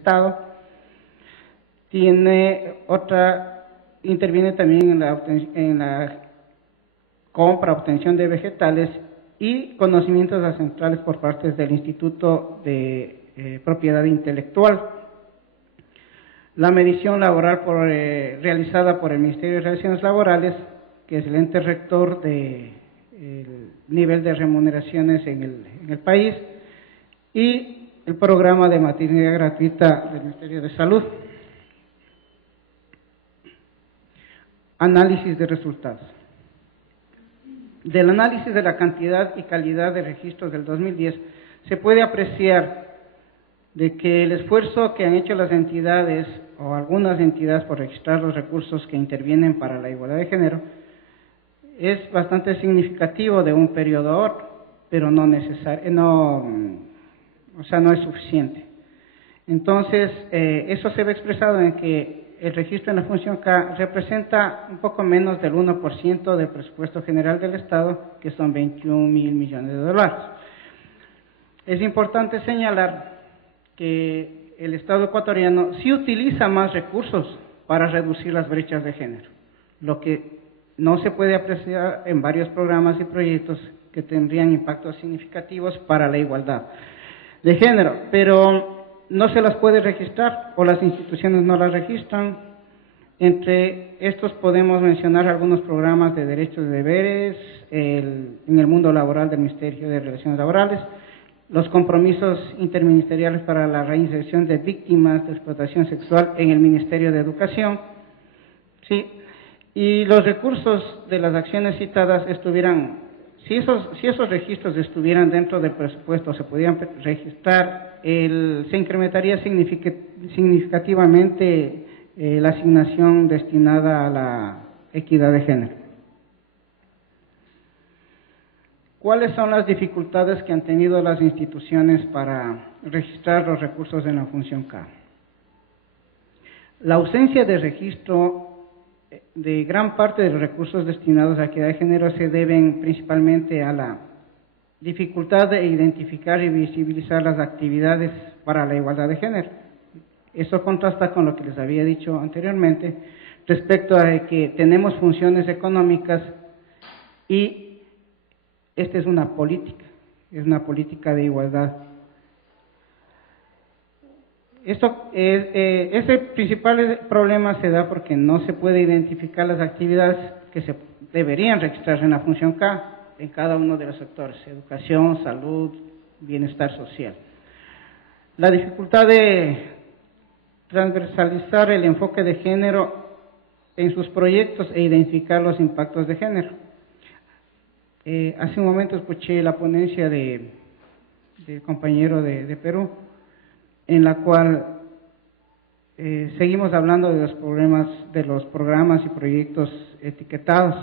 Estado. Interviene también en la compra, obtención de vegetales y conocimientos ancestrales por parte del Instituto de Propiedad Intelectual. La medición laboral realizada por el Ministerio de Relaciones Laborales, que es el ente rector del nivel de remuneraciones en el país, y el programa de maternidad gratuita del Ministerio de Salud. Análisis de resultados. Del análisis de la cantidad y calidad de registros del 2010, se puede apreciar de que el esfuerzo que han hecho las entidades o algunas entidades por registrar los recursos que intervienen para la igualdad de género es bastante significativo de un periodo a otro, pero no es suficiente. Entonces, eso se ve expresado en que el registro en la función K representa un poco menos del 1% del presupuesto general del Estado, que son 21.000 millones de dólares. Es importante señalar que el Estado ecuatoriano sí utiliza más recursos para reducir las brechas de género, lo que no se puede apreciar en varios programas y proyectos que tendrían impactos significativos para la igualdad de género, pero no se las puede registrar o las instituciones no las registran. Entre estos podemos mencionar algunos programas de derechos y deberes en el mundo laboral del Ministerio de Relaciones Laborales, los compromisos interministeriales para la reinserción de víctimas de explotación sexual en el Ministerio de Educación, ¿sí? Y los recursos de las acciones citadas si esos registros estuvieran dentro del presupuesto, se pudieran registrar, se incrementaría significativamente la asignación destinada a la equidad de género. ¿Cuáles son las dificultades que han tenido las instituciones para registrar los recursos en la función K? La ausencia de registro de gran parte de los recursos destinados a equidad de género se deben principalmente a la dificultad de identificar y visibilizar las actividades para la igualdad de género. Eso contrasta con lo que les había dicho anteriormente respecto a que tenemos funciones económicas y esta es una política de igualdad. Ese principal problema se da porque no se puede identificar las actividades que se deberían registrarse en la función K en cada uno de los sectores: educación, salud, bienestar social. La dificultad de transversalizar el enfoque de género en sus proyectos e identificar los impactos de género. Hace un momento escuché la ponencia del compañero de Perú, en la cual seguimos hablando de los programas y proyectos etiquetados.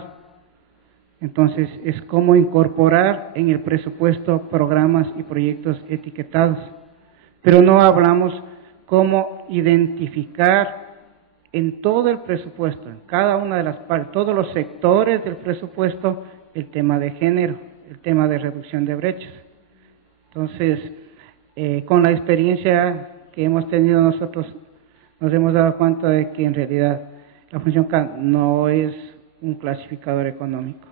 Entonces, es cómo incorporar en el presupuesto programas y proyectos etiquetados, pero no hablamos cómo identificar en todo el presupuesto, en cada una de las partes, todos los sectores del presupuesto, el tema de género, el tema de reducción de brechas. Entonces, con la experiencia que hemos tenido nosotros, nos hemos dado cuenta de que en realidad la función K no es un clasificador económico,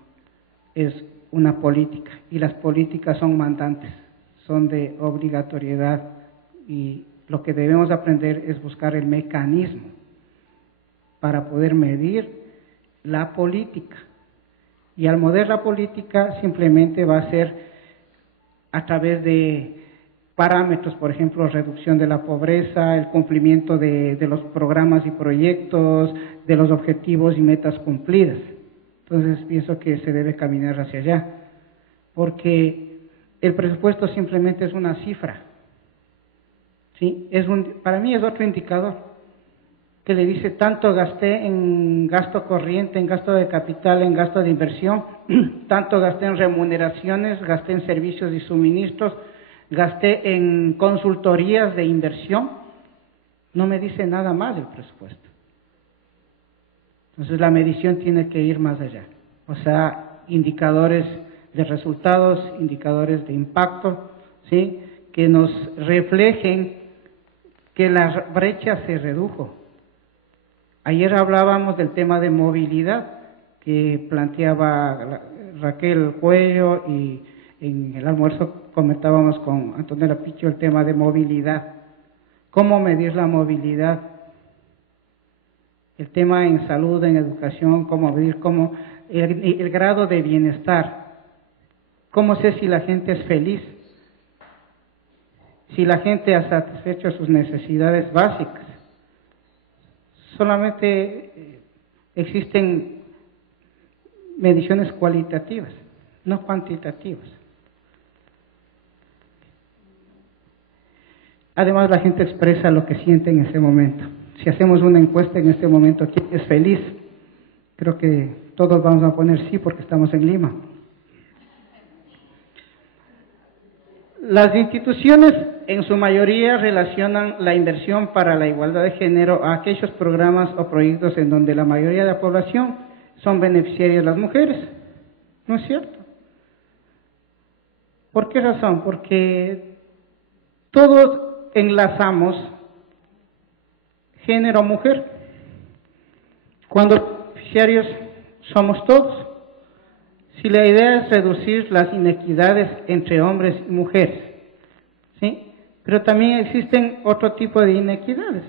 es una política, y las políticas son mandantes, son de obligatoriedad, y lo que debemos aprender es buscar el mecanismo para poder medir la política. Y al medir la política simplemente va a ser a través de parámetros, por ejemplo, reducción de la pobreza, el cumplimiento de los programas y proyectos, de los objetivos y metas cumplidas. Entonces pienso que se debe caminar hacia allá, porque el presupuesto simplemente es una cifra, ¿sí? Para mí es otro indicador que le dice: tanto gasté en gasto corriente, en gasto de capital, en gasto de inversión, tanto gasté en remuneraciones, gasté en servicios y suministros, gasté en consultorías de inversión. No me dice nada más del presupuesto. Entonces la medición tiene que ir más allá, o sea, indicadores de resultados, indicadores de impacto, ¿sí?, que nos reflejen que la brecha se redujo. Ayer hablábamos del tema de movilidad que planteaba Raquel Cuello y en el almuerzo comentábamos con Antonella Picho el tema de movilidad. ¿Cómo medir la movilidad? El tema en salud, en educación, cómo medir el grado de bienestar. ¿Cómo sé si la gente es feliz? Si la gente ha satisfecho sus necesidades básicas. Solamente existen mediciones cualitativas, no cuantitativas. Además, la gente expresa lo que siente en ese momento. Si hacemos una encuesta en este momento, ¿quién es feliz? Creo que todos vamos a poner sí porque estamos en Lima. Las instituciones en su mayoría relacionan la inversión para la igualdad de género a aquellos programas o proyectos en donde la mayoría de la población son beneficiarias las mujeres. ¿No es cierto? ¿Por qué razón? Porque todos enlazamos género-mujer, cuando los beneficiarios somos todos. Si la idea es reducir las inequidades entre hombres y mujeres, ¿sí? Pero también existen otro tipo de inequidades.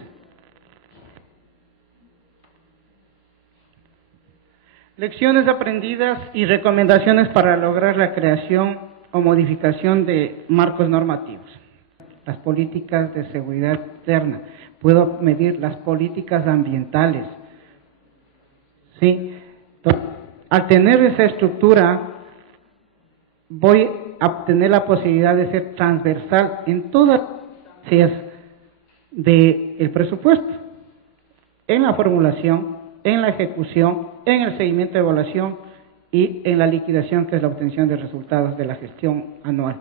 Lecciones aprendidas y recomendaciones para lograr la creación o modificación de marcos normativos. Las políticas de seguridad externa. Puedo medir las políticas ambientales. ¿Sí? Al tener esa estructura, voy a obtener la posibilidad de ser transversal en todas las áreas del presupuesto, en la formulación, en la ejecución, en el seguimiento de evaluación y en la liquidación, que es la obtención de resultados de la gestión anual.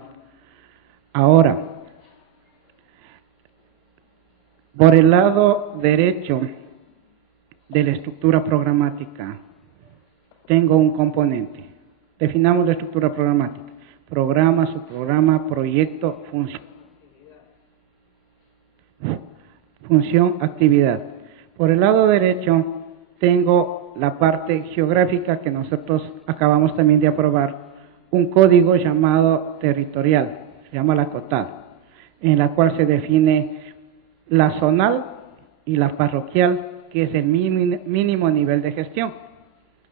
Ahora, por el lado derecho de la estructura programática, tengo un componente. Definamos la estructura programática. Programa, subprograma, proyecto, función, actividad. Por el lado derecho tengo la parte geográfica que nosotros acabamos también de aprobar, un código llamado territorial, se llama la COTAD, en la cual se define la zonal y la parroquial, que es el mínimo nivel de gestión.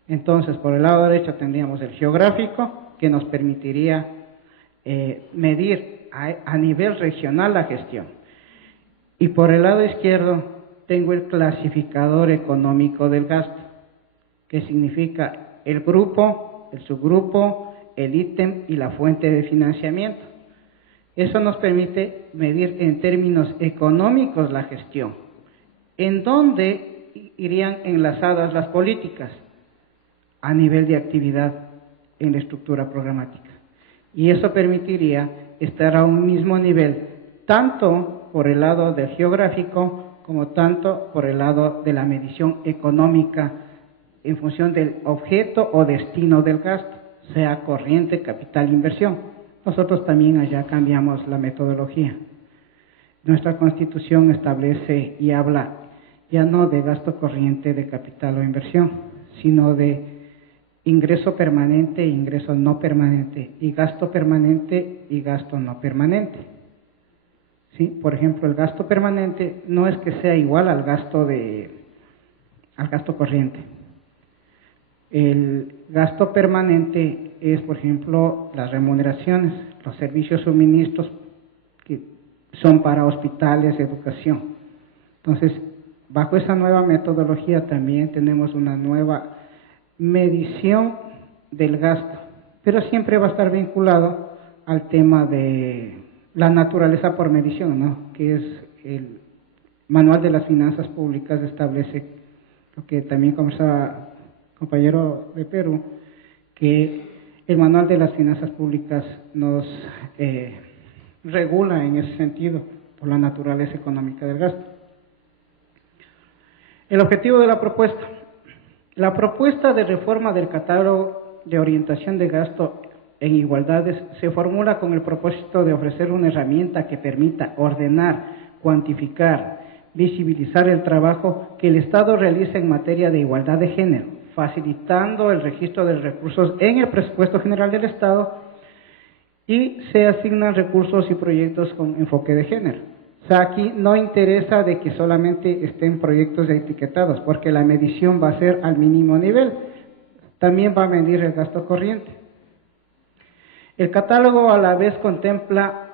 Entonces, por el lado derecho tendríamos el geográfico, que nos permitiría medir a nivel regional la gestión. Y por el lado izquierdo tengo el clasificador económico del gasto, que significa el grupo, el subgrupo, el ítem y la fuente de financiamiento. Eso nos permite medir en términos económicos la gestión. ¿En dónde irían enlazadas las políticas? A nivel de actividad en la estructura programática. Y eso permitiría estar a un mismo nivel, tanto por el lado del geográfico, como tanto por el lado de la medición económica, en función del objeto o destino del gasto, sea corriente, capital, inversión. Nosotros también allá cambiamos la metodología. Nuestra Constitución establece y habla ya no de gasto corriente, de capital o inversión, sino de ingreso permanente e ingreso no permanente, y gasto permanente y gasto no permanente. ¿Sí? Por ejemplo, el gasto permanente no es que sea igual al gasto corriente. El gasto permanente es, por ejemplo, las remuneraciones, los servicios suministros que son para hospitales, educación. Entonces, bajo esa nueva metodología también tenemos una nueva medición del gasto, pero siempre va a estar vinculado al tema de la naturaleza por medición, ¿no? Que es el Manual de las Finanzas Públicas, establece lo que también conversaba el compañero de Perú, que el Manual de las Finanzas Públicas nos regula en ese sentido por la naturaleza económica del gasto. El objetivo de la propuesta. La propuesta de reforma del catálogo de orientación de gasto en igualdades se formula con el propósito de ofrecer una herramienta que permita ordenar cuantificar, visibilizar el trabajo que el Estado realiza en materia de igualdad de género, facilitando el registro de recursos en el presupuesto general del Estado y se asignan recursos y proyectos con enfoque de género. O sea, aquí no interesa de que solamente estén proyectos etiquetados, porque la medición va a ser al mínimo nivel. También va a medir el gasto corriente. El catálogo a la vez contempla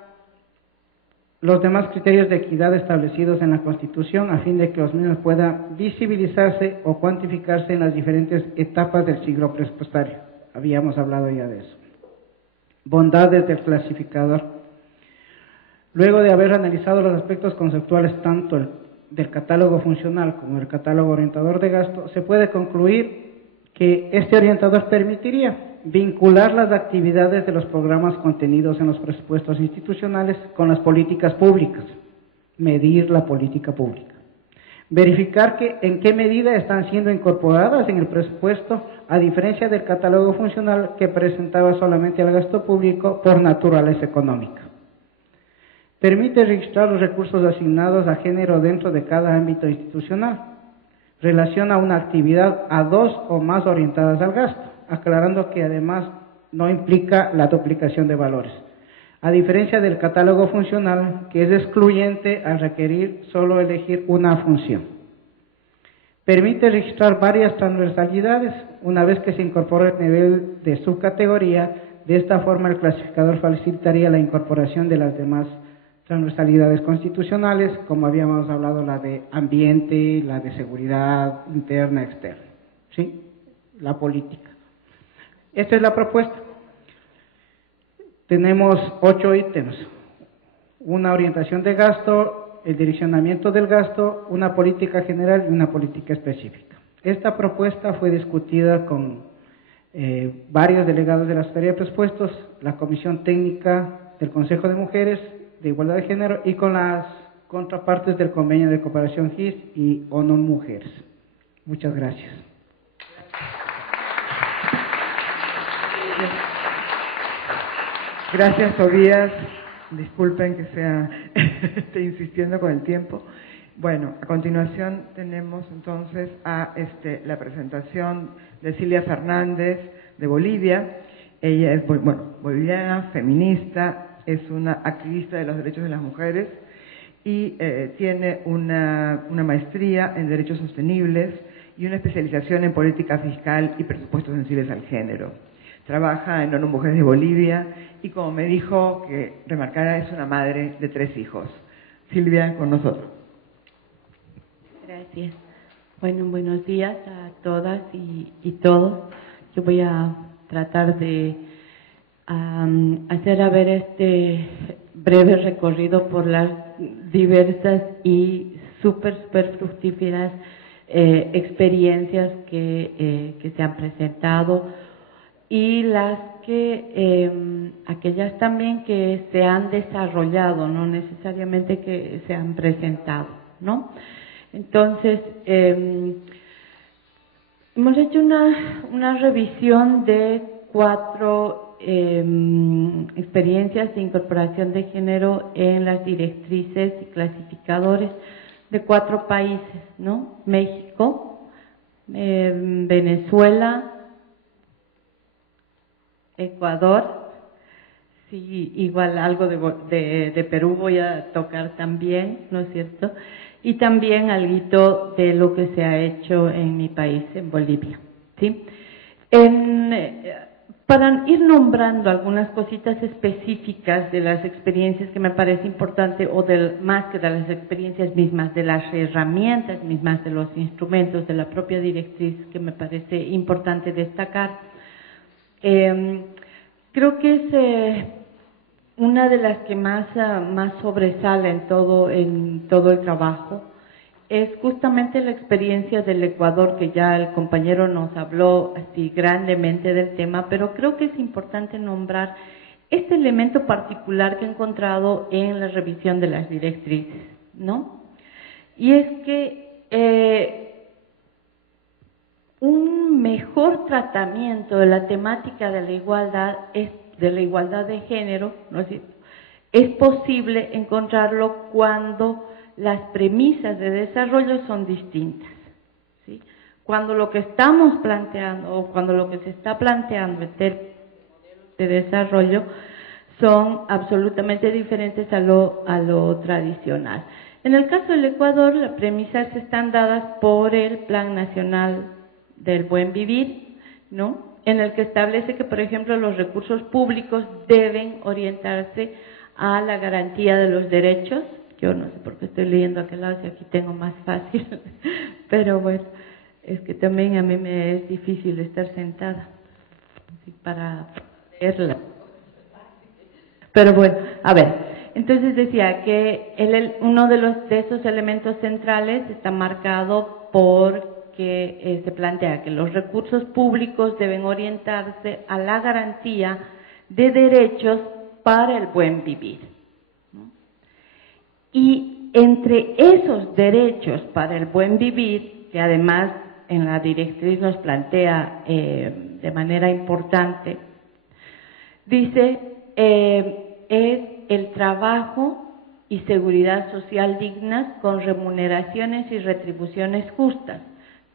los demás criterios de equidad establecidos en la Constitución a fin de que los mismos puedan visibilizarse o cuantificarse en las diferentes etapas del ciclo presupuestario. Habíamos hablado ya de eso. Bondades del clasificador. Luego de haber analizado los aspectos conceptuales tanto del catálogo funcional como del catálogo orientador de gasto, se puede concluir que este orientador permitiría vincular las actividades de los programas contenidos en los presupuestos institucionales con las políticas públicas, medir la política pública, verificar en qué medida están siendo incorporadas en el presupuesto, a diferencia del catálogo funcional que presentaba solamente el gasto público por naturaleza económica. Permite registrar los recursos asignados a género dentro de cada ámbito institucional. Relaciona una actividad a dos o más orientadas al gasto, aclarando que además no implica la duplicación de valores. A diferencia del catálogo funcional, que es excluyente al requerir solo elegir una función. Permite registrar varias transversalidades una vez que se incorpora el nivel de subcategoría. De esta forma, el clasificador facilitaría la incorporación de las demás transversalidades constitucionales, como habíamos hablado, la de ambiente, la de seguridad interna, externa, ¿sí? La política. Esta es la propuesta. Tenemos 8 ítems: una orientación de gasto, el direccionamiento del gasto, una política general y una política específica. Esta propuesta fue discutida con varios delegados de la Secretaría de Presupuestos, la Comisión Técnica del Consejo de Mujeres de Igualdad de Género y con las contrapartes del Convenio de Cooperación GIS y ONU Mujeres. Muchas gracias. Gracias, Tobías. Disculpen que esté insistiendo con el tiempo. Bueno, a continuación tenemos entonces la presentación de Silvia Fernández de Bolivia. Ella es boliviana, feminista, es una activista de los derechos de las mujeres y tiene una maestría en Derechos Sostenibles y una especialización en Política Fiscal y Presupuestos Sensibles al Género. Trabaja en ONU Mujeres de Bolivia y, como me dijo que remarcara, es una madre de 3 hijos. Silvia, con nosotros. Gracias. Bueno, buenos días a todas y todos. Yo voy a tratar de hacer este breve recorrido por las diversas y súper fructíferas experiencias que se han presentado y las aquellas también que se han desarrollado, no necesariamente que se han presentado, ¿no? Entonces, hemos hecho una revisión de 4 experiencias de incorporación de género en las directrices y clasificadores de 4 países, ¿no? México, Venezuela, Ecuador, sí, igual algo de Perú voy a tocar también, ¿no es cierto? Y también algo de lo que se ha hecho en mi país, en Bolivia, ¿sí? Para ir nombrando algunas cositas específicas de las experiencias que me parece importante, o más que de las experiencias mismas, de las herramientas mismas, de los instrumentos, de la propia directriz, que me parece importante destacar. Creo que es una de las que más sobresale en todo el trabajo. Es justamente la experiencia del Ecuador, que ya el compañero nos habló así grandemente del tema, pero creo que es importante nombrar este elemento particular que he encontrado en la revisión de las directrices, ¿no? Y es que un mejor tratamiento de la temática de la igualdad de género, ¿no es cierto?, es posible encontrarlo cuando las premisas de desarrollo son distintas, ¿sí? Cuando lo que estamos planteando o cuando lo que se está planteando en términos de desarrollo son absolutamente diferentes a lo tradicional. En el caso del Ecuador, las premisas están dadas por el Plan Nacional del Buen Vivir, ¿no?, en el que establece que, por ejemplo, los recursos públicos deben orientarse a la garantía de los derechos. Yo no sé por qué estoy leyendo a aquel lado, si aquí tengo más fácil, pero bueno, es que también a mí me es difícil estar sentada para leerla. Pero bueno, a ver, entonces decía que uno de esos elementos centrales está marcado por que se plantea que los recursos públicos deben orientarse a la garantía de derechos para el buen vivir, ¿no? Y entre esos derechos para el buen vivir, que además en la directriz nos plantea de manera importante, dice, es el trabajo y seguridad social dignas con remuneraciones y retribuciones justas.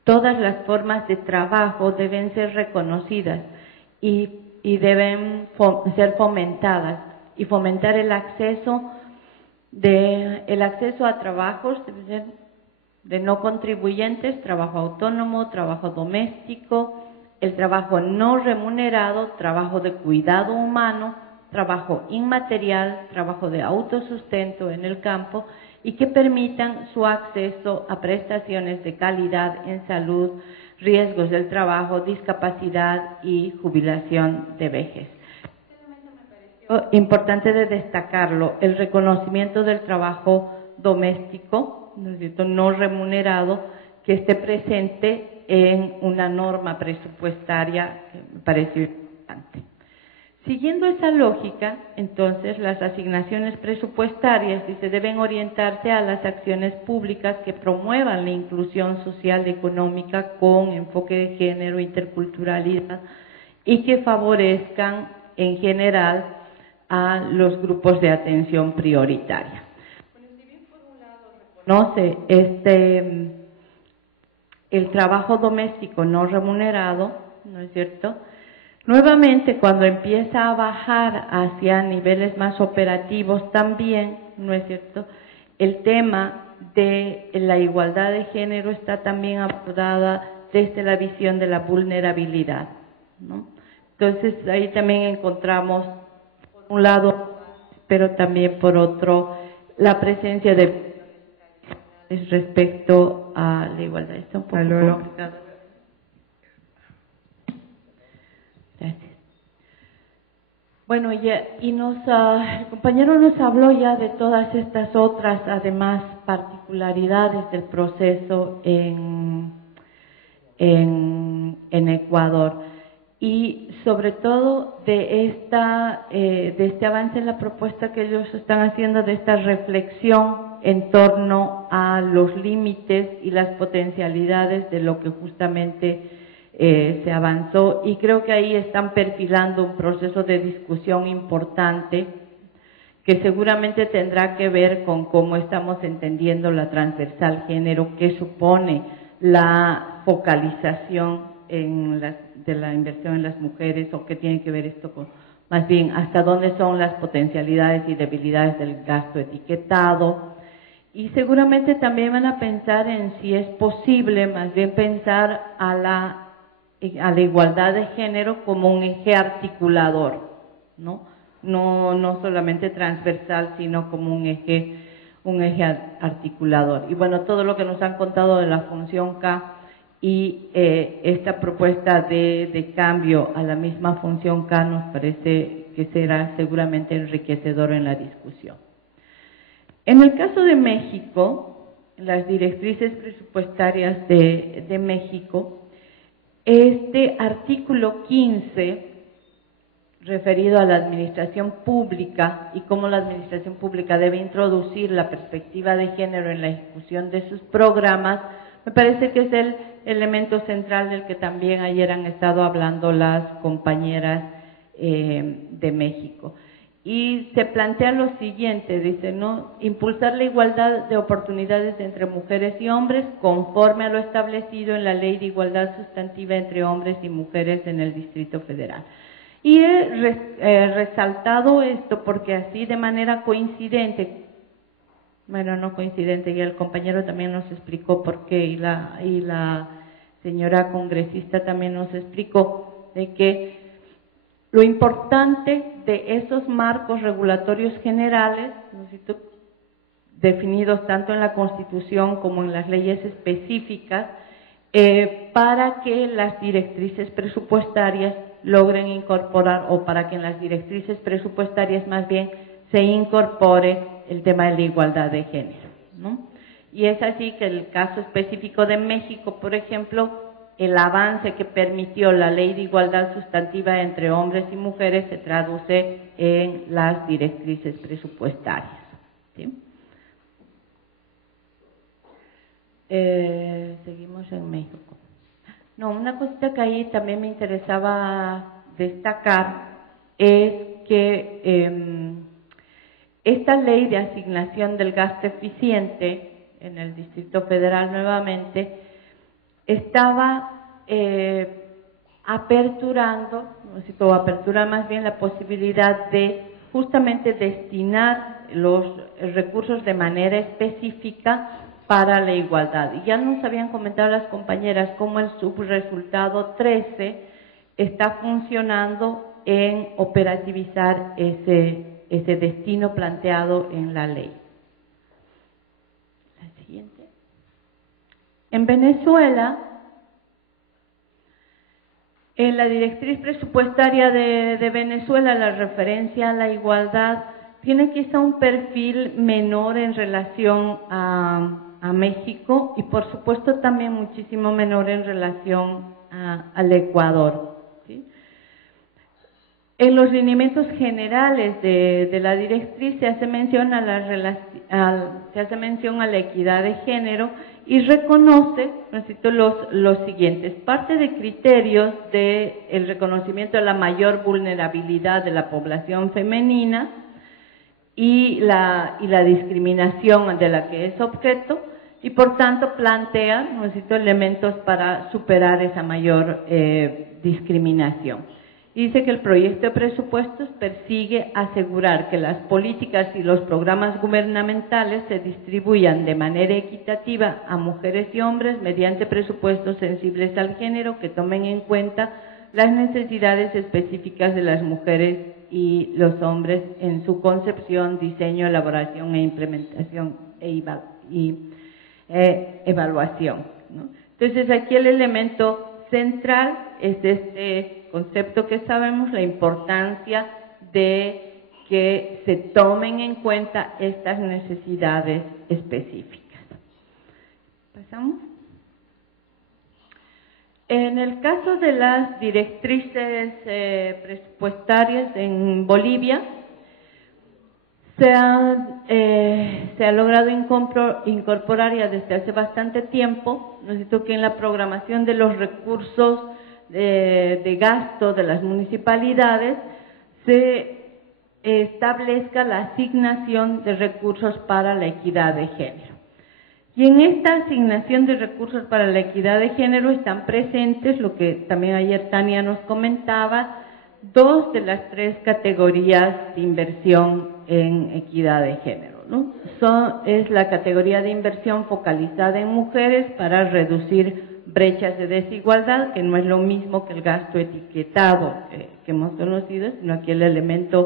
Todas las formas de trabajo deben ser reconocidas y deben ser fomentadas, y fomentar el acceso a trabajos de no contribuyentes, trabajo autónomo, trabajo doméstico, el trabajo no remunerado, trabajo de cuidado humano, trabajo inmaterial, trabajo de autosustento en el campo, y que permitan su acceso a prestaciones de calidad en salud, riesgos del trabajo, discapacidad y jubilación de vejez. Importante de destacarlo, el reconocimiento del trabajo doméstico, ¿no es cierto?, no remunerado, que esté presente en una norma presupuestaria, que me parece importante. Siguiendo esa lógica, entonces, las asignaciones presupuestarias se deben orientarse a las acciones públicas que promuevan la inclusión social y económica con enfoque de género, interculturalidad, y que favorezcan en general a los grupos de atención prioritaria. Bueno, si bien por un lado reconoce el trabajo doméstico no remunerado, ¿no es cierto?, nuevamente, cuando empieza a bajar hacia niveles más operativos también, ¿no es cierto?, el tema de la igualdad de género está también abordada desde la visión de la vulnerabilidad, ¿no? Entonces, ahí también encontramos, por un lado, pero también por otro, la presencia de respecto a la igualdad. Está un poco complicado. Gracias. Bueno, el compañero nos habló ya de todas estas otras, además, particularidades del proceso en Ecuador, y sobre todo de este avance en la propuesta que ellos están haciendo, de esta reflexión en torno a los límites y las potencialidades de lo que justamente se avanzó, y creo que ahí están perfilando un proceso de discusión importante que seguramente tendrá que ver con cómo estamos entendiendo la transversal género, qué supone la focalización de la inversión en las mujeres, o qué tiene que ver esto con, más bien, hasta dónde son las potencialidades y debilidades del gasto etiquetado. Y seguramente también van a pensar en si es posible, más bien, pensar a la igualdad de género como un eje articulador, ¿no? No solamente transversal, sino como un eje articulador. Y bueno, todo lo que nos han contado de la función K y esta propuesta de cambio a la misma función K nos parece que será seguramente enriquecedor en la discusión. En el caso de México, las directrices presupuestarias de México, este artículo 15, referido a la administración pública y cómo la administración pública debe introducir la perspectiva de género en la ejecución de sus programas, me parece que es el elemento central del que también ayer han estado hablando las compañeras de México. y se plantea lo siguiente, dice, ¿no? Impulsar la igualdad de oportunidades entre mujeres y hombres conforme a lo establecido en la Ley de Igualdad Sustantiva entre Hombres y Mujeres en el Distrito Federal. Y he resaltado esto porque así de manera coincidente, bueno, no coincidente, y el compañero también nos explicó por qué, y la señora congresista también nos explicó de que lo importante de esos marcos regulatorios generales, definidos tanto en la Constitución como en las leyes específicas, para que las directrices presupuestarias logren incorporar, o para que en las directrices presupuestarias más bien se incorpore el tema de la igualdad de género, ¿no? Y es así que el caso específico de México, por ejemplo, el avance que permitió la Ley de Igualdad Sustantiva entre hombres y mujeres se traduce en las directrices presupuestarias, ¿sí? Seguimos en México. No, una cosita que ahí también me interesaba destacar es que esta ley de asignación del gasto eficiente en el Distrito Federal nuevamente estaba aperturando, o apertura más bien la posibilidad de justamente destinar los recursos de manera específica para la igualdad. Y ya nos habían comentado las compañeras cómo el subresultado 13 está funcionando en operativizar ese destino planteado en la ley. La siguiente. En Venezuela, en la directriz presupuestaria de Venezuela, la referencia a la igualdad tiene quizá un perfil menor en relación a México y por supuesto también muchísimo menor en relación al Ecuador, ¿sí? En los lineamientos generales de la directriz se hace mención a la equidad de género y reconoce, necesito los siguientes, parte de criterios del reconocimiento de la mayor vulnerabilidad de la población femenina y la discriminación de la que es objeto, y por tanto plantea, necesito elementos para superar esa mayor discriminación. Dice que el proyecto de presupuestos persigue asegurar que las políticas y los programas gubernamentales se distribuyan de manera equitativa a mujeres y hombres mediante presupuestos sensibles al género que tomen en cuenta las necesidades específicas de las mujeres y los hombres en su concepción, diseño, elaboración e implementación y evaluación, ¿no? Entonces aquí el elemento central es este concepto que sabemos, la importancia de que se tomen en cuenta estas necesidades específicas. ¿Pasamos? En el caso de las directrices presupuestarias en Bolivia, se ha logrado incorporar ya desde hace bastante tiempo, necesito que en la programación de los recursos de gasto de las municipalidades se establezca la asignación de recursos para la equidad de género. Y en esta asignación de recursos para la equidad de género están presentes, lo que también ayer Tania nos comentaba, 2 de las 3 categorías de inversión en equidad de género, ¿no? Es la categoría de inversión focalizada en mujeres para reducir brechas de desigualdad, que no es lo mismo que el gasto etiquetado que hemos conocido, sino aquí el elemento